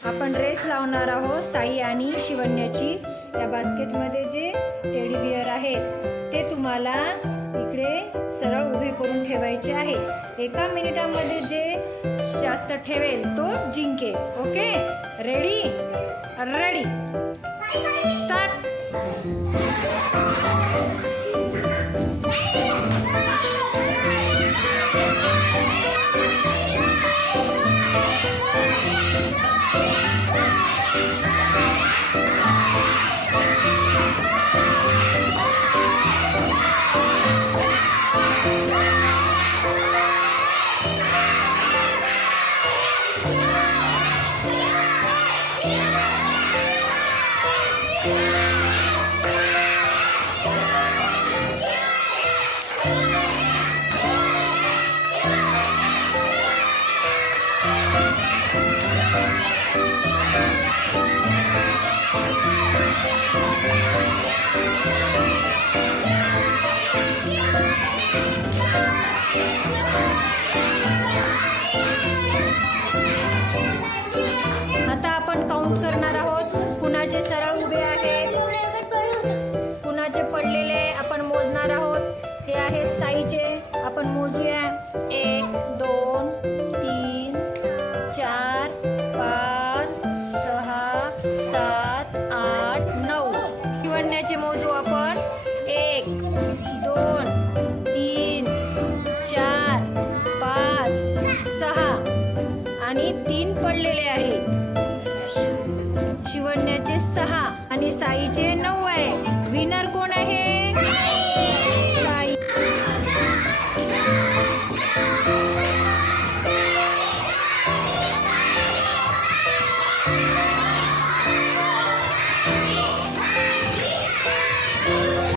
आपण रेस लावणार आहोत साई आणि शिवण्याची। या बास्केटमध्ये जे टेडी बियर आहेत ते तुम्हाला इकडे सरळ उभे करून ठेवायचे आहे। 1 मिनिटामध्ये जे जास्त ठेवेल तो जिंकेल। Okay, ready ready start. आता आपण काउंट करणार आहोत। कुणाचे सरळ उभे आहेत, कुणाचे पडलेले आपण मोजणार आहोत। हे आहेत साईचे, आपण मोजूया। 1 2 3 4 5 6 7 8 9। शिवण्याचे मोजू आपण। 1 2 3 4 5 6 आणि 3 पडलेले आहेत। शिवण्याचे 6 आणि साईचे